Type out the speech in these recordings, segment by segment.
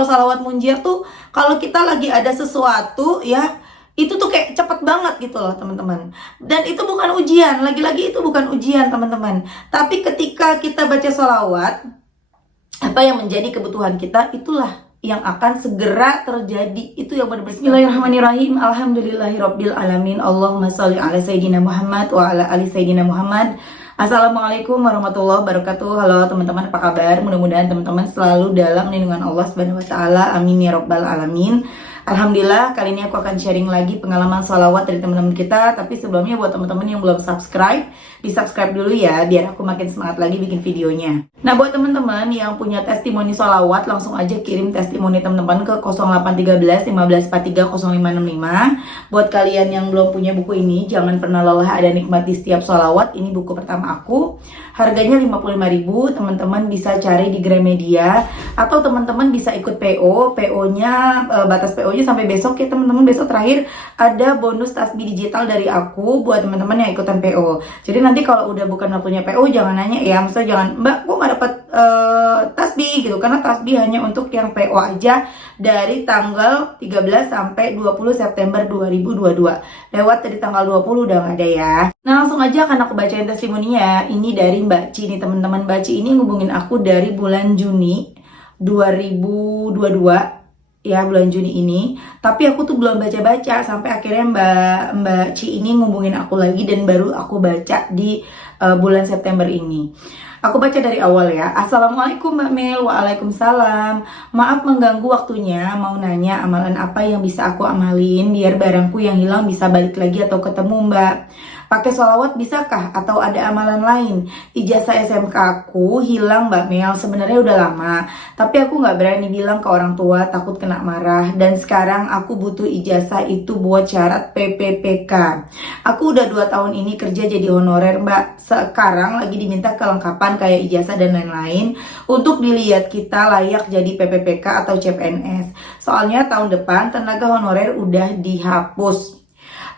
kalau salawat munjiat tuh kalau kita lagi ada sesuatu ya, itu tuh kayak cepet banget gitu loh teman-teman. Dan itu bukan ujian, lagi-lagi itu bukan ujian teman-teman. Tapi ketika kita baca salawat, apa yang menjadi kebutuhan kita itulah yang akan segera terjadi. Itu yang benar-benar. Bismillahirrahmanirrahim. Alhamdulillahirabbil alamin. Allahumma shalli ala sayyidina Muhammad wa ala ali sayyidina Muhammad. Assalamualaikum warahmatullahi wabarakatuh. Halo teman-teman, apa kabar? Mudah-mudahan teman-teman selalu dalam lindungan Allah Subhanahu wa taala. Amin ya rabbal alamin. Alhamdulillah, kali ini aku akan sharing lagi pengalaman sholawat dari teman-teman kita. Tapi sebelumnya buat teman-teman yang belum subscribe, di subscribe dulu ya, biar aku makin semangat lagi bikin videonya. Nah, buat teman-teman yang punya testimoni sholawat, langsung aja kirim testimoni teman-teman ke 0813 1543 0565. Buat kalian yang belum punya buku ini, jangan pernah lelah ada nikmat di setiap sholawat. Ini buku pertama aku. Harganya 55.000, teman-teman bisa cari di Gramedia atau teman-teman bisa ikut PO. PO-nya batas PO-nya sampai besok ya teman-teman. Besok terakhir ada bonus tasbih digital dari aku buat teman-teman yang ikutan PO. Jadi nanti kalau udah bukan waktunya PO jangan nanya ya, maksudnya jangan, "Mbak, kok nggak dapat tasbih?" gitu. Karena tasbih hanya untuk yang PO aja dari tanggal 13 sampai 20 September 2022. Lewat dari tanggal 20 udah nggak ada ya. Nah, langsung aja akan aku bacain testimoninya. Ini dari Mbak Ci nih teman-teman. Mbak Ci ini ngubungin aku dari bulan Juni 2022 ya, bulan Juni ini. Tapi aku tuh belum baca-baca sampai akhirnya Mbak Ci ini ngubungin aku lagi dan baru aku baca di bulan September ini. Aku baca dari awal ya. Assalamualaikum Mbak Mel. Waalaikumsalam. Maaf mengganggu waktunya. Mau nanya amalan apa yang bisa aku amalin biar barangku yang hilang bisa balik lagi atau ketemu Mbak. Pakai sholawat bisakah? Atau ada amalan lain? Ijazah SMK aku hilang Mbak Mel. Sebenarnya udah lama, tapi aku nggak berani bilang ke orang tua, takut kena marah. Dan sekarang aku butuh ijazah itu buat syarat PPPK. Aku udah 2 tahun ini kerja jadi honorer Mbak. Sekarang lagi diminta kelengkapan kayak ijazah dan lain-lain untuk dilihat kita layak jadi PPPK atau CPNS. Soalnya tahun depan tenaga honorer udah dihapus.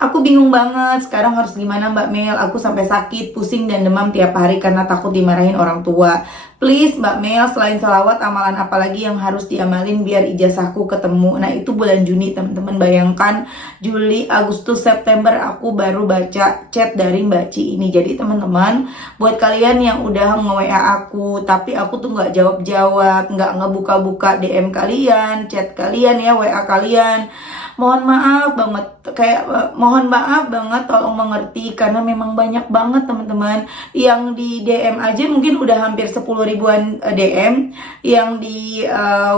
Aku bingung banget, sekarang harus gimana Mbak Mel? Aku sampai sakit, pusing dan demam tiap hari karena takut dimarahin orang tua. Please Mbak Mel, selain salawat, amalan apa lagi yang harus diamalin biar ijazahku ketemu? Nah, itu bulan Juni teman-teman. Bayangkan Juli, Agustus, September aku baru baca chat dari Mbak Ci ini. Jadi teman-teman, buat kalian yang udah nge-WA aku tapi aku tuh nggak jawab-jawab, nggak ngebuka-buka DM kalian, chat kalian ya, WA kalian, mohon maaf banget, tolong mengerti karena memang banyak banget teman-teman yang di DM aja mungkin udah hampir 10 ribuan DM, yang di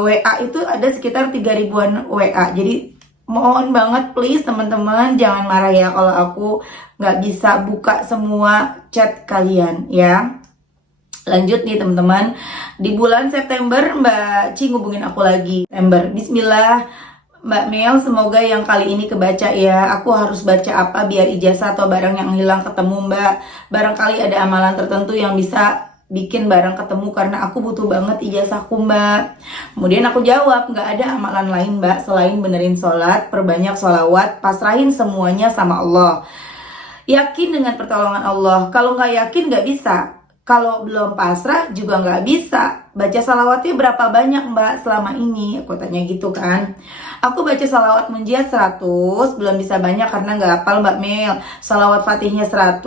WA itu ada sekitar 3 ribuan WA. Jadi mohon banget please teman-teman jangan marah ya kalau aku nggak bisa buka semua chat kalian ya. Lanjut nih teman-teman, di bulan September Mbak Ci ngubungin aku lagi. September, bismillah Mbak Mel, semoga yang kali ini kebaca ya. Aku harus baca apa biar ijazah atau barang yang hilang ketemu Mbak? Barangkali ada amalan tertentu yang bisa bikin barang ketemu karena aku butuh banget ijazahku Mbak. Kemudian aku jawab, nggak ada amalan lain Mbak selain benerin sholat, perbanyak sholawat, pasrahin semuanya sama Allah. Yakin dengan pertolongan Allah. Kalau nggak yakin nggak bisa. Kalau belum pasrah juga nggak bisa. Baca salawatnya berapa banyak Mbak selama ini? Aku tanya gitu kan. Aku baca salawat munjiat 100, belum bisa banyak karena nggak hafal Mbak Mel. Salawat fatihnya 100,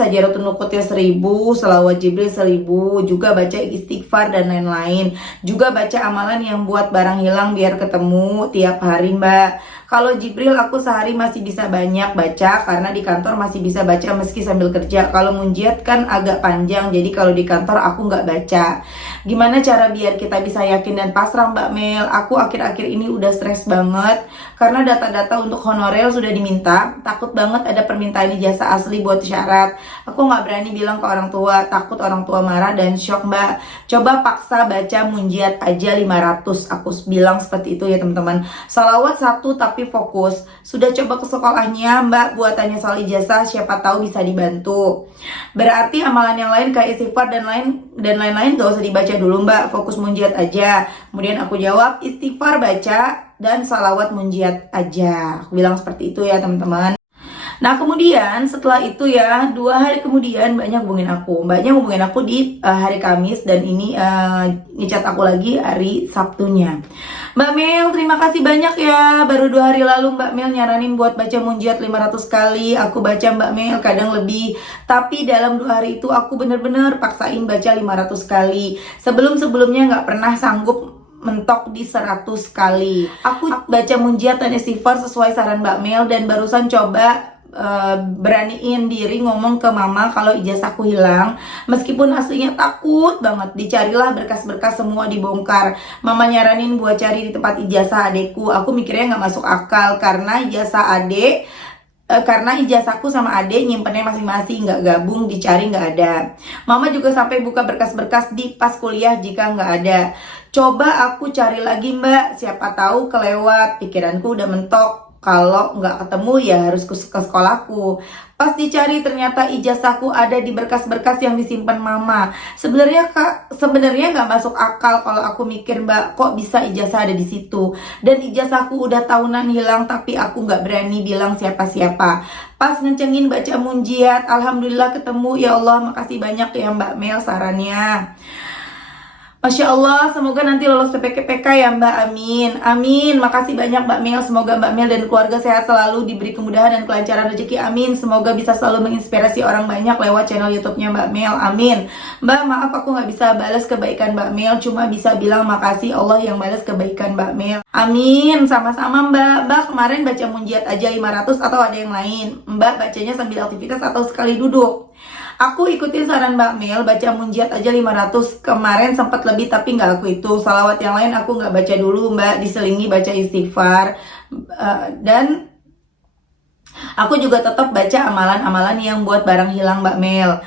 sajaratun nukutnya 1000, salawat jibril 1000, juga baca istighfar dan lain-lain. Juga baca amalan yang buat barang hilang biar ketemu tiap hari Mbak. Kalau Jibril aku sehari masih bisa banyak baca karena di kantor masih bisa baca meski sambil kerja. Kalau munjiat kan agak panjang, jadi kalau di kantor aku nggak baca. Gimana cara biar kita bisa yakin dan pasrah Mbak Mel? Aku akhir-akhir ini udah stres banget karena data-data untuk honorer sudah diminta. Takut banget ada permintaan ijazah asli buat syarat. Aku nggak berani bilang ke orang tua, takut orang tua marah dan shock Mbak. Coba paksa baca munjiat aja 500. Aku bilang seperti itu ya teman-teman. Salawat 1 tapi fokus. Sudah coba ke sekolahnya Mbak buat tanya soal ijazah, siapa tahu bisa dibantu. Berarti amalan yang lain kayak istighfar dan lain-lain gak usah dibaca dulu Mbak, fokus munjiat aja. Kemudian aku jawab, istighfar baca dan salawat munjiat aja. Aku bilang seperti itu ya teman-teman. Nah kemudian setelah itu ya 2 hari kemudian mbaknya hubungin aku di hari Kamis, dan ini ngechat aku lagi hari Sabtunya. Mbak Mel, terima kasih banyak ya. Baru 2 hari lalu Mbak Mel nyaranin buat baca munjiat 500 kali. Aku baca Mbak Mel, kadang lebih. Tapi dalam 2 hari itu aku bener-bener paksain baca 500 kali. Sebelumnya nggak pernah sanggup mentok di 100 kali. Aku baca munjiat dan istighfar sesuai saran Mbak Mel, dan barusan coba beraniin diri ngomong ke mama kalau ijazahku hilang, meskipun aslinya takut banget. Dicarilah berkas-berkas, semua dibongkar. Mama nyaranin buat cari di tempat ijazah adekku. Aku mikirnya nggak masuk akal karena ijazahku sama adek nyimpennya masing-masing, nggak gabung, dicari nggak ada. Mama juga sampai buka berkas-berkas di pas kuliah jika nggak ada. Coba aku cari lagi Mbak, siapa tahu kelewat. Pikiranku udah mentok, kalau nggak ketemu ya harus ke sekolahku. Pas dicari ternyata ijazahku ada di berkas-berkas yang disimpan mama. Sebenarnya nggak masuk akal kalau aku mikir Mbak, kok bisa ijazah ada di situ. Dan ijazahku udah tahunan hilang, tapi aku nggak berani bilang siapa-siapa. Pas ngecengin baca munjiat, alhamdulillah ketemu. Ya Allah, makasih banyak ya Mbak Mel sarannya. Masya Allah, semoga nanti lolos PPK ya Mbak, amin. Amin, makasih banyak Mbak Mel. Semoga Mbak Mel dan keluarga sehat selalu, diberi kemudahan dan kelancaran rezeki, amin. Semoga bisa selalu menginspirasi orang banyak lewat channel YouTube-nya Mbak Mel, amin. Mbak, maaf aku nggak bisa balas kebaikan Mbak Mel, cuma bisa bilang makasih, Allah yang balas kebaikan Mbak Mel. Amin, sama-sama Mbak. Mbak kemarin baca munjiat aja 500 atau ada yang lain? Mbak bacanya sambil aktivitas atau sekali duduk? Aku ikutin saran Mbak Mel, baca munjiat aja 500. Kemarin sempat lebih tapi nggak aku itu. Salawat yang lain aku nggak baca dulu Mbak, diselingi baca istighfar. Dan aku juga tetap baca amalan-amalan yang buat barang hilang Mbak Mel.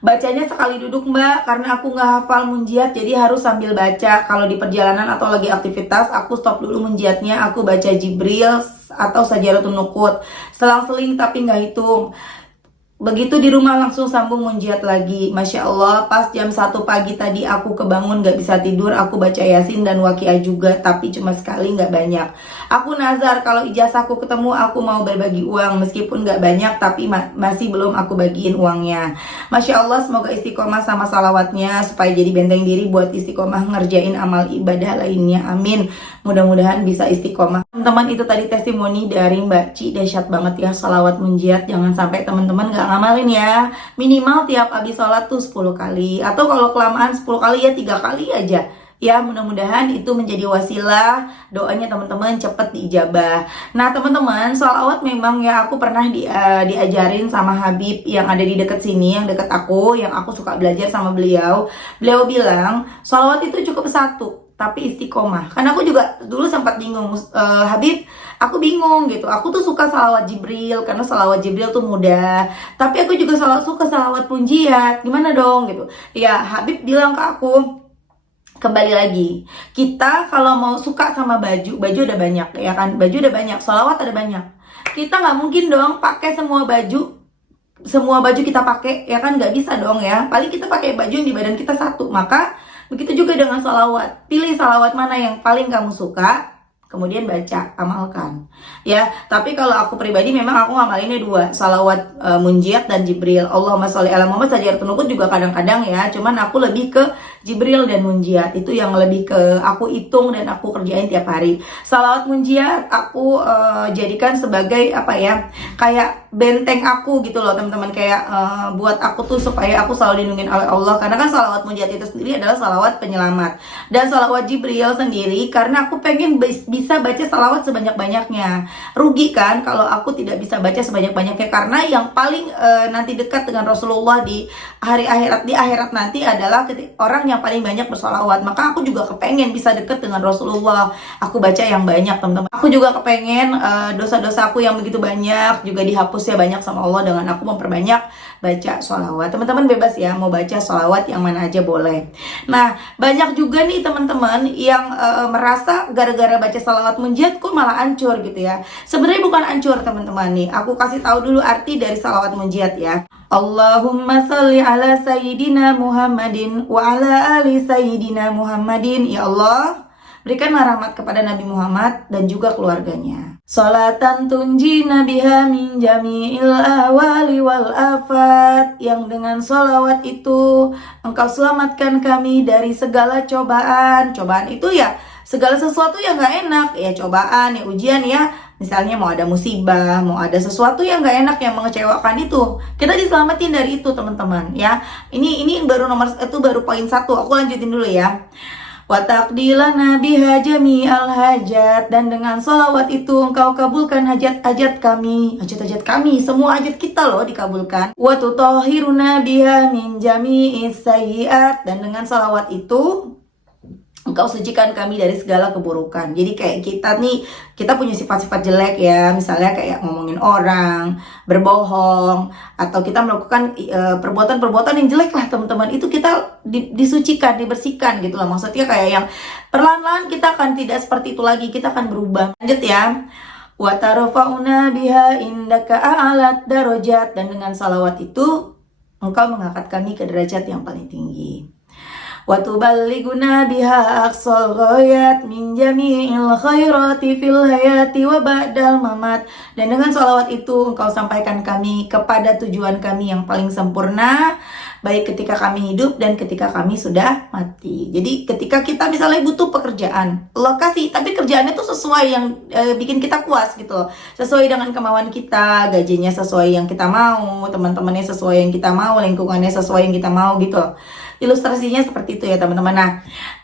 Bacanya sekali duduk Mbak, karena aku nggak hafal munjiat, jadi harus sambil baca. Kalau di perjalanan atau lagi aktivitas, aku stop dulu munjiatnya, aku baca Jibril atau Sajaratun Nukut. Selang-seling tapi nggak hitung. Begitu di rumah langsung sambung munjiat lagi. Masya Allah, pas jam 1 pagi tadi aku kebangun gak bisa tidur. Aku baca Yasin dan Waqiah juga, tapi cuma sekali, gak banyak. Aku nazar kalau ijazahku ketemu aku mau berbagi uang, meskipun gak banyak tapi masih belum aku bagiin uangnya. Masya Allah, semoga istiqomah sama salawatnya supaya jadi benteng diri buat istiqomah ngerjain amal ibadah lainnya, amin. Mudah-mudahan bisa istiqomah. Teman-teman, itu tadi testimoni dari Mbak Ci, dahsyat banget ya salawat munjiat. Jangan sampai teman-teman gak ngamalin ya. Minimal tiap habis sholat tuh 10 kali, atau kalau kelamaan 10 kali ya 3 kali aja. Ya, mudah-mudahan itu menjadi wasilah doanya teman-teman cepat diijabah. Nah teman-teman, salawat memang ya aku pernah diajarin sama Habib yang ada di dekat sini, yang dekat aku, yang aku suka belajar sama beliau. Beliau bilang salawat itu cukup 1, tapi istiqomah. Karena aku juga dulu sempat bingung, Habib, aku bingung gitu. Aku tuh suka salawat Jibril karena salawat Jibril tuh mudah. Tapi aku juga suka salawat munjiat. Gimana dong gitu? Ya Habib bilang ke aku, kembali lagi, kita kalau mau suka sama baju udah banyak ya kan, baju udah banyak, salawat ada banyak. Kita nggak mungkin dong pakai semua baju kita pakai ya kan, nggak bisa dong ya. Paling kita pakai baju yang di badan kita 1. Maka begitu juga dengan salawat, pilih salawat mana yang paling kamu suka, kemudian baca, amalkan ya. Tapi kalau aku pribadi memang aku ngamalinnya 2, salawat munjiat dan Jibril. Allahumma sholli ala Muhammad, Sajaratun Nukut juga kadang-kadang ya, cuman aku lebih ke Jibril dan munjiat, itu yang lebih ke aku hitung dan aku kerjain tiap hari. Salawat munjiat aku jadikan sebagai apa ya, kayak benteng aku gitu loh teman-teman, kayak buat aku tuh supaya aku selalu dilindungi oleh Allah. Karena kan salawat munjiat itu sendiri adalah salawat penyelamat, dan salawat Jibril sendiri karena aku pengen bisa baca salawat sebanyak-banyaknya. Rugi kan kalau aku tidak bisa baca sebanyak-banyaknya, karena yang paling nanti dekat dengan Rasulullah di hari akhirat nanti adalah orang yang paling banyak bersolawat. Maka aku juga kepengen bisa dekat dengan Rasulullah, aku baca yang banyak teman-teman. Aku juga kepengen dosa-dosa aku yang begitu banyak juga dihapus ya banyak sama Allah dengan aku memperbanyak baca sholawat. Teman-teman bebas ya mau baca sholawat yang mana aja boleh. Nah banyak juga nih teman-teman yang merasa gara-gara baca sholawat munjiat kok malah hancur gitu ya. Sebenarnya bukan hancur teman-teman nih. Aku kasih tahu dulu arti dari sholawat munjiat ya. Allahumma sholli ala sayyidina Muhammadin wa ala ali sayyidina Muhammadin. Ya Allah, Berikanlah rahmat kepada Nabi Muhammad dan juga keluarganya. Salatan tunjina biha min jami'il ahwali wal afat, yang dengan sholawat itu engkau selamatkan kami dari segala cobaan. Cobaan itu ya segala sesuatu yang gak enak, ya cobaan, ya ujian, ya misalnya mau ada musibah, mau ada sesuatu yang gak enak yang mengecewakan, itu kita diselamatin dari itu teman-teman ya. Ini baru baru poin 1. Aku lanjutin dulu ya. Wa taqdilana biha jami'al hajat, dan dengan sholawat itu engkau kabulkan hajat-hajat kami, semua hajat kita loh dikabulkan. Wa tutahhiruna biha min jami'is sayyi'at, dan dengan sholawat itu engkau sucikan kami dari segala keburukan. Jadi kayak kita punya sifat-sifat jelek ya, misalnya kayak ngomongin orang, berbohong, atau kita melakukan perbuatan-perbuatan yang jelek lah teman-teman. Itu kita disucikan, dibersihkan gitu loh. Maksudnya kayak yang perlahan-lahan kita akan tidak seperti itu lagi, kita akan berubah. Lanjut ya. Wa tarfa'una biha indaka a'alat darajat, dan dengan salawat itu engkau mengangkat kami ke derajat yang paling tinggi. Wa tuballighuna biha aqsal ghayat min jami'il khairati fil hayati wa ba'dal mamat, dan dengan sholawat itu engkau sampaikan kami kepada tujuan kami yang paling sempurna, baik ketika kami hidup dan ketika kami sudah mati. Jadi ketika kita misalnya butuh pekerjaan, Allah kasih, tapi kerjaannya tuh sesuai yang bikin kita puas gitu loh, sesuai dengan kemauan kita, gajinya sesuai yang kita mau, teman-temannya sesuai yang kita mau, lingkungannya sesuai yang kita mau gitu loh. Ilustrasinya seperti itu ya teman-teman. Nah,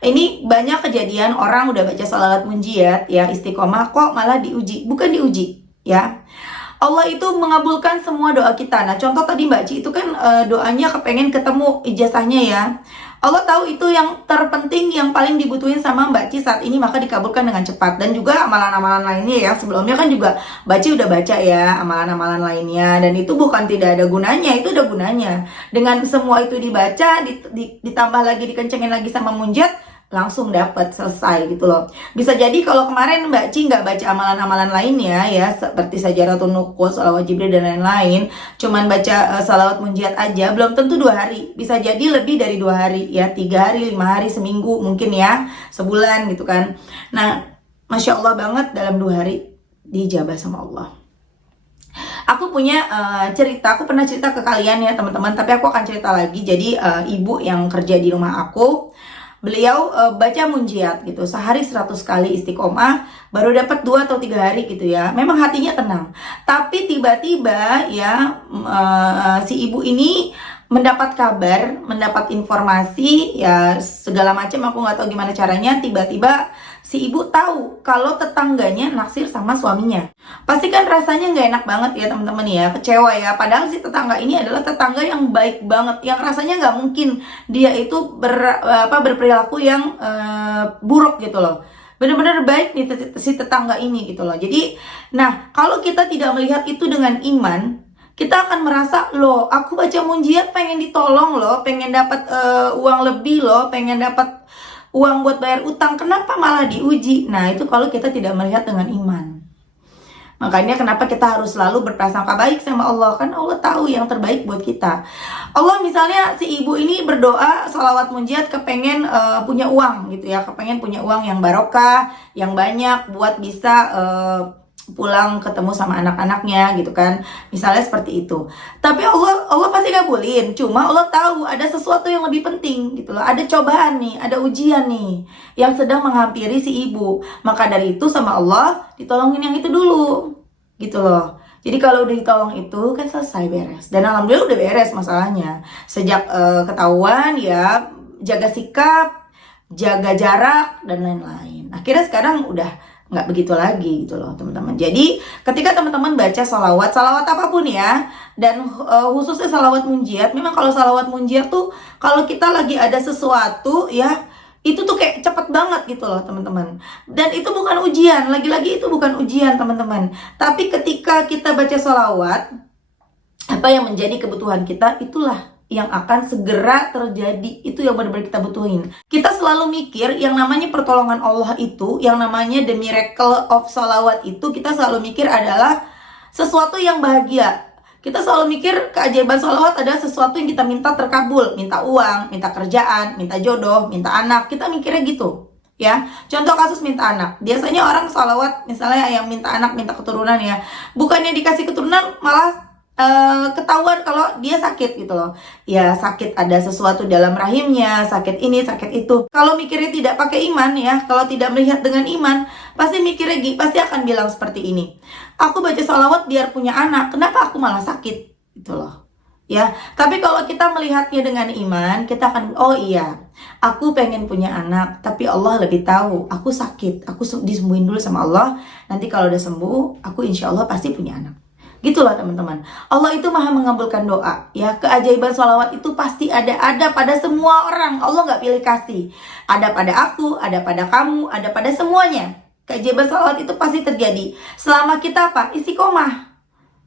ini banyak kejadian orang udah baca sholawat munjiat ya, istiqomah, kok malah diuji. Bukan diuji ya, Allah itu mengabulkan semua doa kita. Nah, contoh tadi Mbak Ci itu kan doanya kepengen ketemu ijazahnya ya. Allah tahu itu yang terpenting, yang paling dibutuhin sama Mbak Ci saat ini, maka dikabulkan dengan cepat. Dan juga amalan-amalan lainnya ya, sebelumnya kan juga Mbak Ci udah baca ya amalan-amalan lainnya, dan itu bukan tidak ada gunanya, itu ada gunanya. Dengan semua itu dibaca, ditambah lagi, dikencengin lagi sama munjat, langsung dapat, selesai gitu loh. Bisa jadi kalau kemarin Mbak Ci nggak baca amalan-amalan lainnya ya, seperti Sajaratun Nuqus, Sholawat Jibril dan lain-lain, cuman baca salawat munjiat aja, belum tentu 2 hari, bisa jadi lebih dari 2 hari ya, 3 hari, 5 hari, seminggu mungkin ya, sebulan gitu kan. Nah, Masya Allah banget, dalam 2 hari dijabah sama Allah. Aku punya cerita, aku pernah cerita ke kalian ya teman-teman, tapi aku akan cerita lagi. Jadi ibu yang kerja di rumah aku, beliau baca munjiat gitu, sehari 100 kali istiqomah, baru dapat 2 atau 3 hari gitu ya. Memang hatinya tenang. Tapi tiba-tiba ya si ibu ini mendapat kabar, mendapat informasi ya segala macam, aku nggak tahu gimana caranya, tiba-tiba si ibu tahu kalau tetangganya naksir sama suaminya. Pasti kan rasanya nggak enak banget ya teman-teman ya, kecewa ya. Padahal si tetangga ini adalah tetangga yang baik banget, yang rasanya nggak mungkin dia itu berperilaku yang buruk gitu loh. Benar-benar baik nih si tetangga ini gitu loh. Jadi, nah kalau kita tidak melihat itu dengan iman, kita akan merasa, loh aku baca munjiat pengen ditolong loh, pengen dapat uang lebih loh, pengen dapat uang buat bayar utang, kenapa malah diuji? Nah itu kalau kita tidak melihat dengan iman. Makanya kenapa kita harus selalu berprasangka baik sama Allah, kan Allah tahu yang terbaik buat kita. Allah misalnya si ibu ini berdoa sholawat munjiat kepengen punya uang gitu ya, kepengen punya uang yang barokah, yang banyak buat bisa pulang ketemu sama anak-anaknya gitu kan, misalnya seperti itu. Tapi Allah pasti kabulin, cuma Allah tahu ada sesuatu yang lebih penting gitu loh, ada cobaan nih, ada ujian nih yang sedang menghampiri si ibu. Maka dari itu sama Allah ditolongin yang itu dulu gitu loh. Jadi kalau udah ditolong itu kan selesai, beres. Dan alhamdulillah udah beres masalahnya. Sejak ketahuan ya, jaga sikap, jaga jarak dan lain-lain. Akhirnya sekarang udah nggak begitu lagi gitu loh teman-teman. Jadi ketika teman-teman baca salawat apapun ya, dan khususnya salawat munjiat, memang kalau salawat munjiat tuh kalau kita lagi ada sesuatu ya, itu tuh kayak cepet banget gitu loh teman-teman. Dan itu bukan ujian, lagi-lagi itu bukan ujian teman-teman. Tapi ketika kita baca salawat, apa yang menjadi kebutuhan kita, itulah yang akan segera terjadi. Itu yang benar-benar kita butuhin. Kita selalu mikir yang namanya pertolongan Allah itu, yang namanya the miracle of salawat itu, kita selalu mikir adalah sesuatu yang bahagia. Kita selalu mikir keajaiban salawat adalah sesuatu yang kita minta terkabul, minta uang, minta kerjaan, minta jodoh, minta anak. Kita mikirnya gitu ya. Contoh kasus minta anak, biasanya orang sholawat misalnya yang minta anak, minta keturunan ya, bukannya dikasih keturunan malah ketahuan kalau dia sakit gitu loh. Ya sakit, ada sesuatu dalam rahimnya, sakit ini, sakit itu. Kalau mikirnya tidak pakai iman ya, kalau tidak melihat dengan iman, pasti mikirnya pasti akan bilang seperti ini. Aku baca sholawat biar punya anak, kenapa aku malah sakit? Gitu loh. Ya, tapi kalau kita melihatnya dengan iman, kita akan, oh iya, aku pengen punya anak, tapi Allah lebih tahu, aku sakit, aku disembuhin dulu sama Allah, nanti kalau udah sembuh, aku insya Allah pasti punya anak. Gitulah teman-teman. Allah itu maha mengabulkan doa. Ya, keajaiban sholawat itu pasti ada pada semua orang. Allah nggak pilih kasih. Ada pada aku, ada pada kamu, ada pada semuanya. Keajaiban sholawat itu pasti terjadi. Selama kita apa? Istiqomah.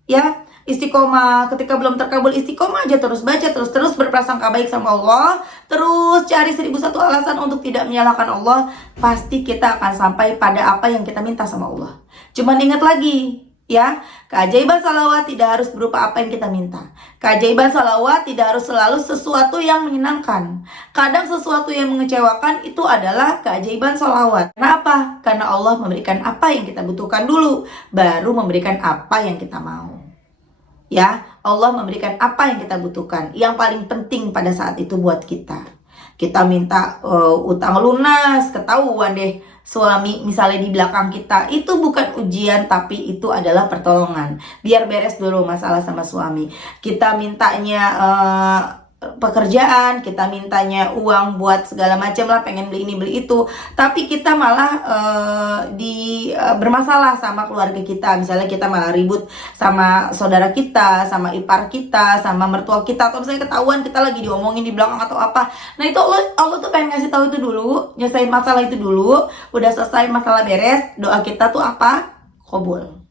Ya, istiqomah. Ketika belum terkabul, istiqomah aja terus baca, terus berprasangka baik sama Allah, terus cari 1001 alasan untuk tidak menyalahkan Allah. Pasti kita akan sampai pada apa yang kita minta sama Allah. Cuman ingat lagi, ya, keajaiban salawat tidak harus berupa apa yang kita minta. Keajaiban salawat tidak harus selalu sesuatu yang menyenangkan. Kadang sesuatu yang mengecewakan itu adalah keajaiban salawat. Kenapa? Karena Allah memberikan apa yang kita butuhkan dulu, baru memberikan apa yang kita mau. Ya, Allah memberikan apa yang kita butuhkan, yang paling penting pada saat itu buat kita. Kita minta utang lunas, ketahuan deh suami misalnya di belakang kita, itu bukan ujian tapi itu adalah pertolongan. Biar beres dulu masalah sama suami. Kita mintanya pekerjaan, kita mintanya uang buat segala macam lah, pengen beli ini beli itu, tapi kita malah bermasalah sama keluarga kita. Misalnya kita malah ribut sama saudara kita, sama ipar kita, sama mertua kita, atau misalnya ketahuan kita lagi diomongin di belakang atau apa. Nah itu Allah tuh pengen ngasih tahu itu dulu, nyelesain masalah itu dulu. Udah selesai masalah beres, doa kita tuh apa? Qabul.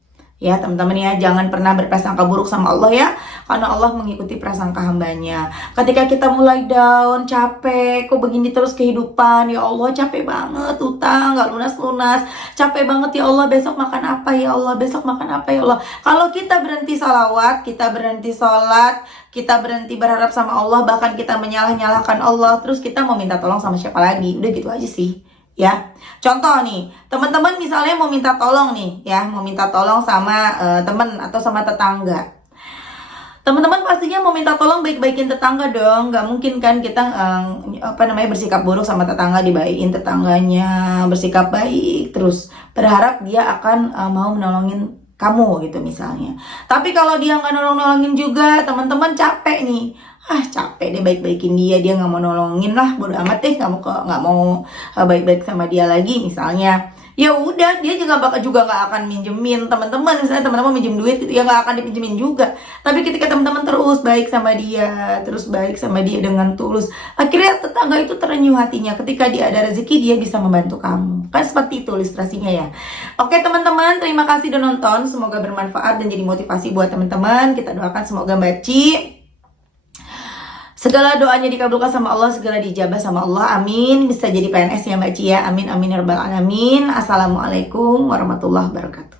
Ya teman-teman ya, jangan pernah berprasangka buruk sama Allah ya, karena Allah mengikuti prasangka hambanya. Ketika kita mulai down, capek, kok begini terus kehidupan, ya Allah capek banget, utang gak lunas-lunas, capek banget ya Allah, besok makan apa ya Allah, besok makan apa ya Allah. Kalau kita berhenti salawat, kita berhenti sholat, kita berhenti berharap sama Allah, bahkan kita menyalah-nyalahkan Allah, terus kita mau minta tolong sama siapa lagi? Udah gitu aja sih. Ya, contoh nih, teman-teman misalnya mau minta tolong nih, ya, mau minta tolong sama teman atau sama tetangga. Teman-teman pastinya mau minta tolong baik-baikin tetangga dong, nggak mungkin kan kita bersikap buruk sama tetangga, dibaikin tetangganya, bersikap baik terus berharap dia akan mau menolongin kamu gitu misalnya. Tapi kalau dia nggak nolongin juga, teman-teman capek nih. Capek deh baik-baikin dia nggak mau nolongin lah, bodo amat deh, nggak mau baik-baik sama dia lagi misalnya. Ya udah, dia juga nggak akan minjemin teman-teman. Misalnya teman-teman minjem duit gitu, ya nggak akan dipinjemin juga. Tapi ketika teman-teman terus baik sama dia dengan tulus, akhirnya tetangga itu terenyuh hatinya. Ketika dia ada rezeki, dia bisa membantu kamu. Kan seperti itu ilustrasinya ya. Oke teman-teman, terima kasih udah nonton. Semoga bermanfaat dan jadi motivasi buat teman-teman. Kita doakan semoga Mbak Ci segala doanya dikabulkan sama Allah, segala dijabah sama Allah, amin. Bisa jadi PNS ya Mbak Ci ya, amin amin ya rabbal alamin. Assalamualaikum warahmatullahi wabarakatuh.